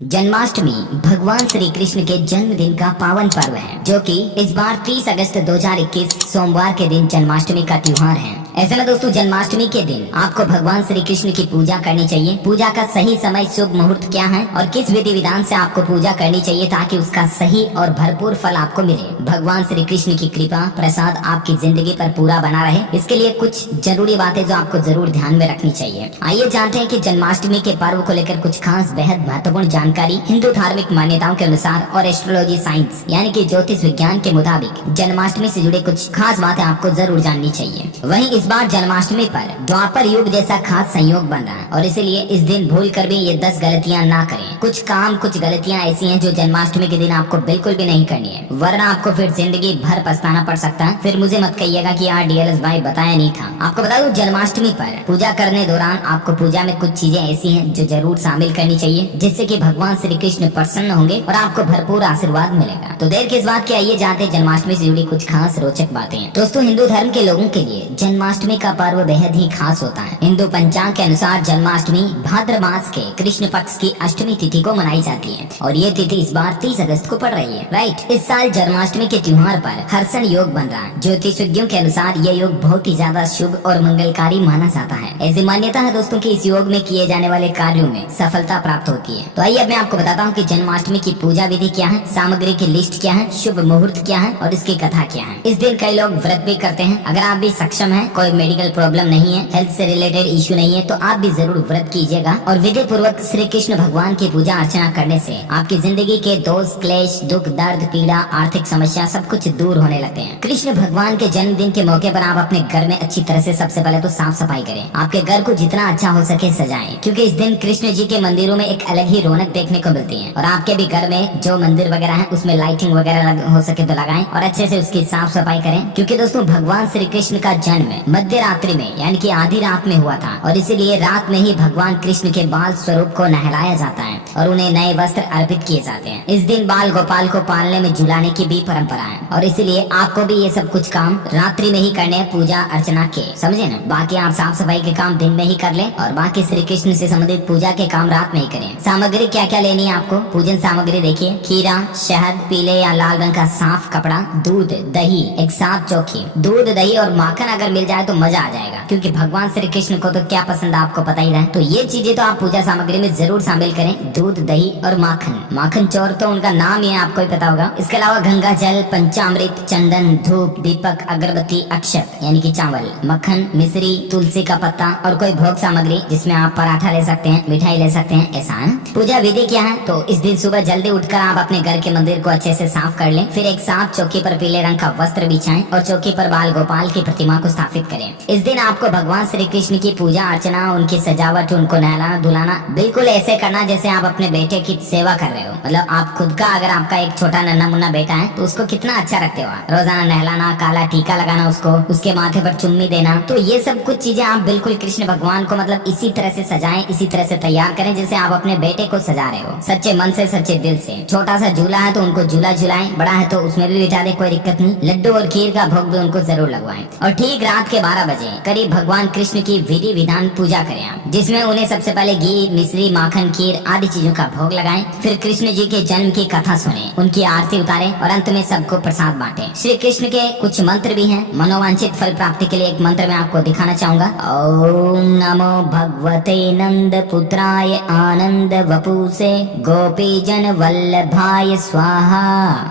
जन्माष्टमी भगवान श्री कृष्ण के जन्मदिन का पावन पर्व है, जो कि इस बार 30 अगस्त 2021 सोमवार के दिन जन्माष्टमी का त्योहार है। ऐसे में दोस्तों, जन्माष्टमी के दिन आपको भगवान श्री कृष्ण की पूजा करनी चाहिए। पूजा का सही समय, शुभ मुहूर्त क्या है और किस विधि विधान से आपको पूजा करनी चाहिए ताकि उसका सही और भरपूर फल आपको मिले, भगवान श्री कृष्ण की कृपा प्रसाद आपकी जिंदगी पर पूरा बना रहे, इसके लिए कुछ जरूरी बातें जो आपको जरूर ध्यान में रखनी चाहिए। आइए जानते हैं कि जन्माष्टमी के पर्व को लेकर कुछ खास बेहद महत्वपूर्ण जानकारी हिंदू धार्मिक मान्यताओं के अनुसार और एस्ट्रोलॉजी साइंस यानी कि ज्योतिष विज्ञान के मुताबिक जन्माष्टमी से जुड़े कुछ खास बातें आपको जरूर जाननी चाहिए। वहीं इस बार जन्माष्टमी पर द्वापर युग जैसा खास संयोग बन रहा है और इसीलिए इस दिन भूल कर भी ये 10 गलतियां ना करें। कुछ गलतियां ऐसी हैं जो जन्माष्टमी के दिन आपको बिल्कुल भी नहीं करनी है, वरना आपको फिर जिंदगी भर पछताना पड़ सकता है। फिर मुझे मत कहिएगा कि यार डीएलएस भाई बताया नहीं था। आपको बता दूं, जन्माष्टमी पर पूजा करने दौरान आपको पूजा में कुछ चीजें ऐसी हैं जो जरूर शामिल करनी चाहिए, जिससे कि भगवान श्री कृष्ण प्रसन्न होंगे और आपको भरपूर आशीर्वाद मिलेगा। तो देर किस बात की, आइए जानते हैं जन्माष्टमी से जुड़ी कुछ खास रोचक बातें। दोस्तों, हिंदू धर्म के लोगों के लिए जन्माष्टमी का पर्व बेहद ही खास होता है। हिंदू पंचांग के अनुसार जन्माष्टमी भाद्र मास के कृष्ण पक्ष की अष्टमी तिथि को मनाई जाती है और ये तिथि इस बार 30 अगस्त को पड़ रही है। राइट, इस साल जन्माष्टमी के त्योहार पर हर्षण योग बन रहा है। ज्योतिषज्ञों के अनुसार यह योग बहुत ही ज्यादा शुभ और मंगलकारी माना जाता है। ऐसी मान्यता है दोस्तों कि इस योग में किए जाने वाले कार्यों में सफलता प्राप्त होती है। तो आइए अब मैं आपको बताता हूँ कि जन्माष्टमी की पूजा विधि क्या है, सामग्री की लिस्ट क्या है, शुभ मुहूर्त क्या है और इसकी कथा क्या है। इस दिन कई लोग व्रत भी करते हैं। अगर आप भी सक्षम हैं, कोई मेडिकल प्रॉब्लम नहीं है, हेल्थ से रिलेटेड इश्यू नहीं है, तो आप भी जरूर व्रत कीजिएगा और विधि पूर्वक श्री कृष्ण भगवान की पूजा अर्चना करने से आपकी जिंदगी के दोष, क्लेश, दुख, दर्द, पीड़ा, आर्थिक समस्या सब कुछ दूर होने लगते हैं। कृष्ण भगवान के जन्मदिन के मौके पर आप अपने घर में अच्छी तरह से सबसे पहले तो साफ सफाई करें। आपके घर को जितना अच्छा हो सके सजाएं, क्योंकि इस दिन कृष्ण जी के मंदिरों में एक अलग ही रौनक देखने को मिलती है। और आपके भी घर में जो मंदिर वगैरह है उसमें लाइटिंग वगैरह हो सके तो लगाएं और अच्छे से उसकी साफ सफाई करें, क्योंकि दोस्तों भगवान श्री कृष्ण का जन्म मध्य रात्रि में यानी कि आधी रात में हुआ था और इसीलिए रात में ही भगवान कृष्ण के बाल स्वरूप को नहलाया जाता है और उन्हें नए वस्त्र अर्पित किए जाते हैं। इस दिन बाल गोपाल को पालने में झुलाने की भी परंपरा है और इसीलिए आपको भी ये सब कुछ काम रात्रि में ही करने हैं, पूजा अर्चना के, समझे ना। बाकी आप साफ सफाई के काम दिन में ही कर ले और बाकी श्री कृष्ण से संबंधित पूजा के काम रात में ही करें। सामग्री क्या क्या लेनी है आपको, पूजन सामग्री देखिए, खीरा, शहद, पीले या लाल रंग का साफ कपड़ा, दूध, दही, एक साफ चौकी। दूध, दही और माखन अगर मिल जाए तो मजा आ जाएगा, क्योंकि भगवान श्री कृष्ण को तो क्या पसंद है आपको पता ही है। तो ये चीजें तो आप पूजा सामग्री में जरूर शामिल करें, दूध, दही और माखन। माखन चोर तो उनका नाम ही है, आपको ही पता होगा। इसके अलावा गंगा जल, पंचामृत, चंदन, धूप, दीपक, अगरबत्ती, अक्षत यानी कि चावल, मक्खन, मिश्री, तुलसी का पत्ता और कोई भोग सामग्री जिसमें आप पराठा ले सकते हैं, मिठाई ले सकते हैं, ऐसा है। पूजा विधि क्या है, तो इस दिन सुबह जल्दी उठकर आप अपने घर के मंदिर को अच्छे से साफ कर लें। फिर एक साफ चौकी पर पीले रंग का वस्त्र बिछाएं और चौकी पर बाल गोपाल की प्रतिमा को स्थापित करें। इस दिन आपको भगवान श्री कृष्ण की पूजा अर्चना, उनकी सजावट, उनको नहलाना धुलाना बिल्कुल ऐसे करना जैसे आप अपने बेटे की सेवा कर रहे हो। मतलब आप खुद का, अगर आपका एक छोटा नन्हा मुन्ना बेटा है तो उसको कितना अच्छा रखते हो आप। रोजाना नहलाना, काला टीका लगाना उसको, उसके माथे पर चुम्मी देना, तो ये सब कुछ चीजें आप बिल्कुल कृष्ण भगवान को मतलब इसी तरह से सजाएं, इसी तरह से तैयार करें जैसे आप अपने बेटे को सजा रहे हो, सच्चे मन से, सच्चे दिल से। छोटा सा झूला है तो उनको झूला झुलाएं, बड़ा है तो उसमें भी बिठा दे, कोई दिक्कत नहीं। लड्डू और खीर का भोग भी उनको जरूर लगवाएं और ठीक रात के 12 बजे करीब भगवान कृष्ण की विधि विधान पूजा करें आप, जिसमें उन्हें सबसे पहले घी, मिश्री, माखन, खीर आदि चीजों का भोग लगाएं। फिर कृष्ण जी के जन्म की कथा सुने, उनकी आरती उतारें और अंत में सबको प्रसाद बांटें। श्री कृष्ण के कुछ मंत्र भी हैं मनोवांछित फल प्राप्ति के लिए। एक मंत्र मैं आपको दिखाना चाहूंगा। ओम नमो भगवते नंद पुत्राय आनंद वपुसे गोपी जन वल्लभाय स्वाहा।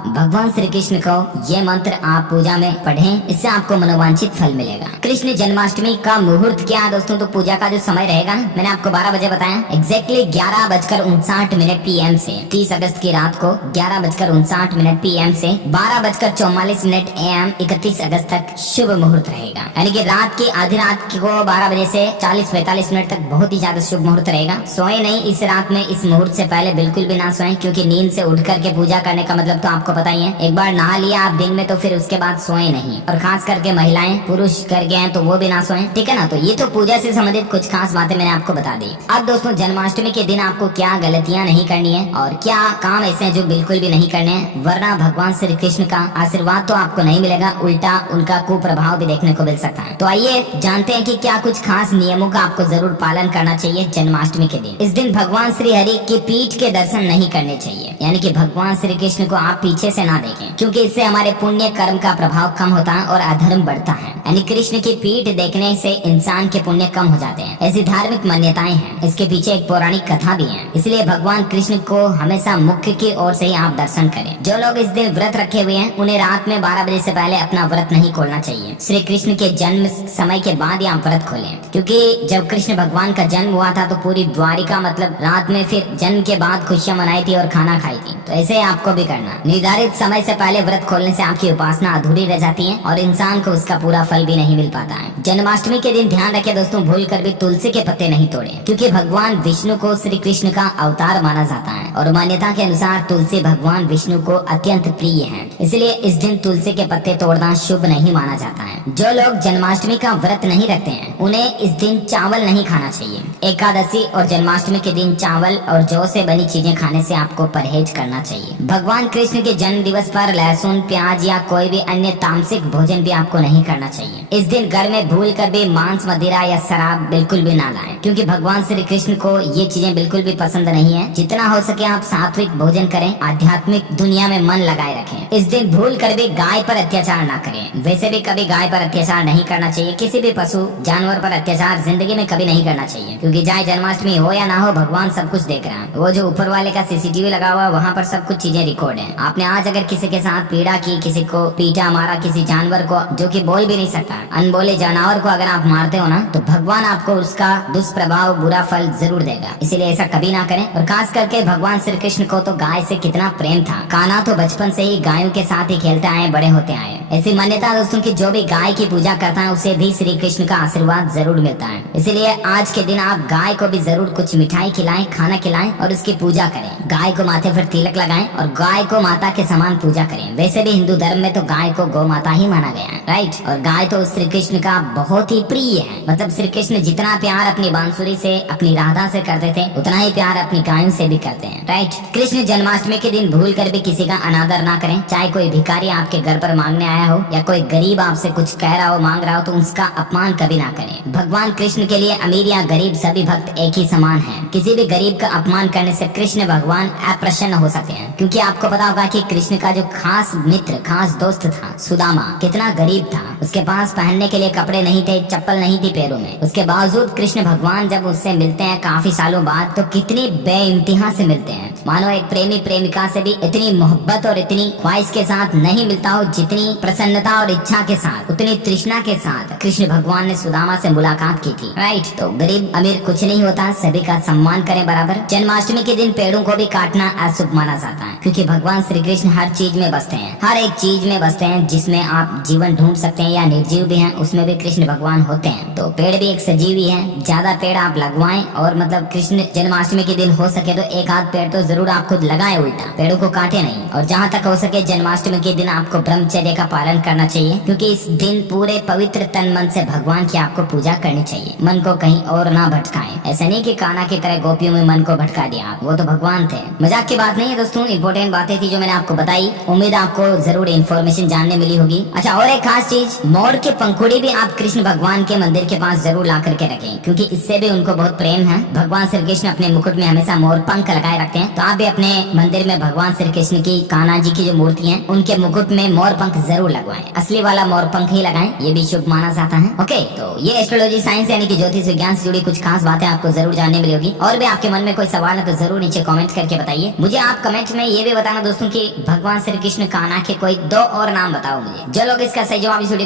भगवान श्री कृष्ण को ये मंत्र आप पूजा में पढ़ें, इससे आपको मनोवांछित फल मिलेगा। कृष्ण जन्माष्टमी का मुहूर्त क्या है दोस्तों, तो पूजा का जो समय रहेगा ना, मैंने आपको 12 बजे बताया, एग्जैक्टली 11:59 PM से 30 अगस्त की रात को 11:59 PM से 12:44 AM 31 अगस्त तक शुभ मुहूर्त रहेगा। यानी कि रात की आधी रात को 12 बजे से 40-45 मिनट तक बहुत ही ज्यादा शुभ मुहूर्त रहेगा। सोए नहीं इस रात में, इस मुहूर्त से पहले बिल्कुल भी ना सोएं, क्योंकि नींद से उठ करके पूजा करने का मतलब तो आपको पता ही है। एक बार नहा लिया आप दिन में तो फिर उसके बाद सोए नहीं। और खास करके महिलाएं, पुरुष घर गए हैं तो वो भी ना सोएं, ठीक है ना। तो ये तो पूजा से संबंधित कुछ खास बातें मैंने आपको बता दी। अब दोस्तों जन्माष्टमी के दिन आपको क्या गलतियां नहीं करनी है और क्या काम ऐसे हैं जो बिल्कुल भी नहीं करने हैं, वरना भगवान श्री कृष्ण का आशीर्वाद तो आपको नहीं मिलेगा, उल्टा उनका कुप्रभाव भी देखने को मिल सकता है। तो आइए जानते हैं कि क्या कुछ खास नियमों का आपको जरूर पालन करना चाहिए जन्माष्टमी के दिन। इस दिन भगवान श्री हरि की पीठ के दर्शन नहीं करने चाहिए, यानी कि भगवान श्री कृष्ण को आप पीछे से ना देखें, क्योंकि इससे हमारे पुण्य कर्म का प्रभाव कम होता है और अधर्म बढ़ता है। यानी कृष्ण की पीठ देखने से इंसान के पुण्य कम हो जाते हैं, ऐसी धार्मिक मान्यताएं हैं। इसके पीछे एक पौराणिक कथा भी है, इसलिए भगवान कृष्ण को हमेशा मुख्य की ओर से ही आप दर्शन करें। जो लोग इस दिन व्रत रखे हुए हैं उन्हें रात में 12 बजे से पहले अपना व्रत नहीं खोलना चाहिए। श्री कृष्ण के जन्म समय के बाद ही आप व्रत खोलें, क्योंकि जब कृष्ण भगवान का जन्म हुआ था तो पूरी द्वारिका मतलब रात में फिर जन्म के बाद खुशियां मनाई थी और खाना खाई थी। तो ऐसे आपको भी करना। निर्धारित समय से पहले व्रत खोलने से आपकी उपासना अधूरी रह जाती है और इंसान को उसका पूरा फल भी नहीं मिल पाता है। जन्माष्टमी के दिन ध्यान रखें दोस्तों, भूल कर भी तुलसी के पत्ते नहीं तोड़े, क्योंकि भगवान विष्णु को श्री कृष्ण का अवतार माना जाता है और मान्यता के अनुसार तुलसी भगवान विष्णु को अत्यंत प्रिय है, इसलिए इस दिन तुलसी के पत्ते तोड़ना शुभ नहीं माना जाता है। जो लोग जन्माष्टमी का व्रत नहीं रखते हैं उन्हें इस दिन चावल नहीं खाना चाहिए। एकादशी और जन्माष्टमी के दिन चावल और जौ से बनी चीजें खाने से आपको परहेज करना चाहिए। भगवान कृष्ण के जन्म दिवस पर लहसुन, प्याज या कोई भी अन्य तामसिक भोजन भी आपको नहीं करना चाहिए। इस दिन घर में भूल कर भी मांस, मदिरा या शराब बिल्कुल भी ना लाएं, क्योंकि भगवान श्री कृष्ण को ये चीजें बिल्कुल भी पसंद नहीं है। जितना हो सके आप सात्विक भोजन करें, आध्यात्मिक दुनिया में मन लगाए रखें। इस दिन भूल कर भी गाय पर अत्याचार ना करें। वैसे भी कभी गाय पर अत्याचार नहीं करना चाहिए, किसी भी पशु जानवर पर अत्याचार जिंदगी में कभी नहीं करना चाहिए, क्योंकि चाहे जन्माष्टमी हो या ना हो भगवान सब कुछ देख रहा है। वो जो ऊपर वाले का सीसीटीवी लगा हुआ है वहाँ पर सब कुछ चीजें रिकॉर्ड है। आपने आज अगर किसी के साथ पीड़ा की, किसी को पीटा मारा, किसी जानवर को जो कि बोल भी नहीं सकता, अनबोले जानवर को अगर आप मारते हो ना, तो भगवान आपको उसका दुष्प्रभाव, बुरा फल जरूर देगा। इसीलिए ऐसा कभी ना करें। और खास करके भगवान श्री कृष्ण को तो गाय से कितना प्रेम था। कान्हा तो बचपन से ही गायों के साथ ही खेलते आए, बड़े होते आए। ऐसी मान्यता दोस्तों की जो भी गाय की पूजा करता है उसे भी श्री कृष्ण का आशीर्वाद जरूर मिलता है। इसीलिए आज के दिन आप गाय को भी जरूर कुछ मिठाई खिलाएं, खाना खिलाएं और उसकी पूजा करें। गाय को माथे पर तिलक लगाएं और गाय को माता के समान पूजा करें। वैसे भी हिंदू धर्म में तो गाय को गौ माता ही माना गया है, राइट। और गाय तो श्री कृष्ण का बहुत ही प्रिय है। मतलब श्री कृष्ण जितना प्यार अपनी बांसुरी से, अपनी राधा से करते थे, उतना ही प्यार अपनी गायों से भी करते हैं, राइट। कृष्ण जन्माष्टमी के दिन भूल कर भी किसी का अनादर ना करें। चाहे कोई भिखारी आपके घर पर मांगने आया हो या कोई गरीब आपसे कुछ कह रहा हो, मांग रहा हो, तो उसका अपमान कभी ना करें। भगवान कृष्ण के लिए अमीर या गरीब सभी भक्त एक ही समान है। किसी भी गरीब का अपमान करने से कृष्ण भगवान अप्रसन्न हो सकते हैं, क्योंकि आपको पता होगा कि कृष्ण का जो खास मित्र, खास दोस्त था सुदामा, कितना गरीब था। उसके पास पहनने के लिए कपड़े नहीं थे, चप्पल नहीं थी पैरों में। उसके बावजूद कृष्ण भगवान जब उससे मिलते हैं काफी सालों बाद, तो कितनी बेइंतहा से मिलते हैं। मानो एक प्रेमी प्रेमिका से भी इतनी मोहब्बत और इतनी ख्वाहिश के साथ नहीं मिलता हो, जितनी प्रसन्नता और इच्छा के साथ, उतनी तृष्णा के साथ कृष्ण भगवान ने सुदामा से मुलाकात की थी, राइट। तो गरीब अमीर कुछ नहीं होता, सभी का सम्मान करें बराबर। जन्माष्टमी के दिन पेड़ों को भी काटना अशुभ माना जाता है, क्योंकि भगवान श्री कृष्ण हर चीज में बसते हैं, हर एक चीज में बसते हैं जिसमें आप जीवन ढूंढ सकते हैं या निर्जीव भी हैं, उसमें भी कृष्ण भगवान होते हैं। तो पेड़ भी एक सजीवी है। ज्यादा पेड़ आप लगवाएं और मतलब कृष्ण जन्माष्टमी के दिन हो सके तो एक आध पेड़ तो जरूर आप खुद लगाएं, उल्टा पेड़ों को काटे नहीं। और जहाँ तक हो सके जन्माष्टमी के दिन आपको ब्रह्मचर्य का पालन करना चाहिए, क्योंकि इस दिन पूरे पवित्र तन मन से भगवान की आपको पूजा करनी चाहिए। मन को कहीं और ना भटकाएं। ऐसा नहीं कि कान्हा की तरह गोपियों में मन को भटका दिया, वो तो भगवान थे। मजाक की बात नहीं है दोस्तों, इंपॉर्टेंट बातें थी जो मैंने आपको बताई। उम्मीद आपको जरूर इन्फॉर्मेशन जानने मिली होगी। अच्छा, और एक खास चीज, मोर के पंखुड़ी भी आप कृष्ण भगवान के मंदिर के पास जरूर ला करके रखें, क्योंकि इससे भी उनको बहुत प्रेम है। भगवान श्री कृष्ण अपने मुकुट में हमेशा मोर पंख लगाए रखते हैं, तो आप भी अपने मंदिर में भगवान श्री कृष्ण की, कान्हा जी की जो मूर्ति है उनके मुकुट में मोर पंख जरूर लगवाएं। असली वाला मोर पंख ही लगाएं, ये भी शुभ माना जाता है। ओके, तो ये एस्ट्रोलॉजी साइंस यानी कि ज्योतिष विज्ञान से जुड़ी कुछ खास बातें आपको जरूर जानने मिली होगी। और भी आपके मन में कोई सवाल है तो जरूर नीचे कमेंट करके बताइए मुझे। आप कमेंट में ये भी बताना दोस्तों कि भगवान श्री कृष्ण कान्हा के कोई 2 और नाम बताओ मुझे। जो लोग इसका सही जवाब इस वीडियो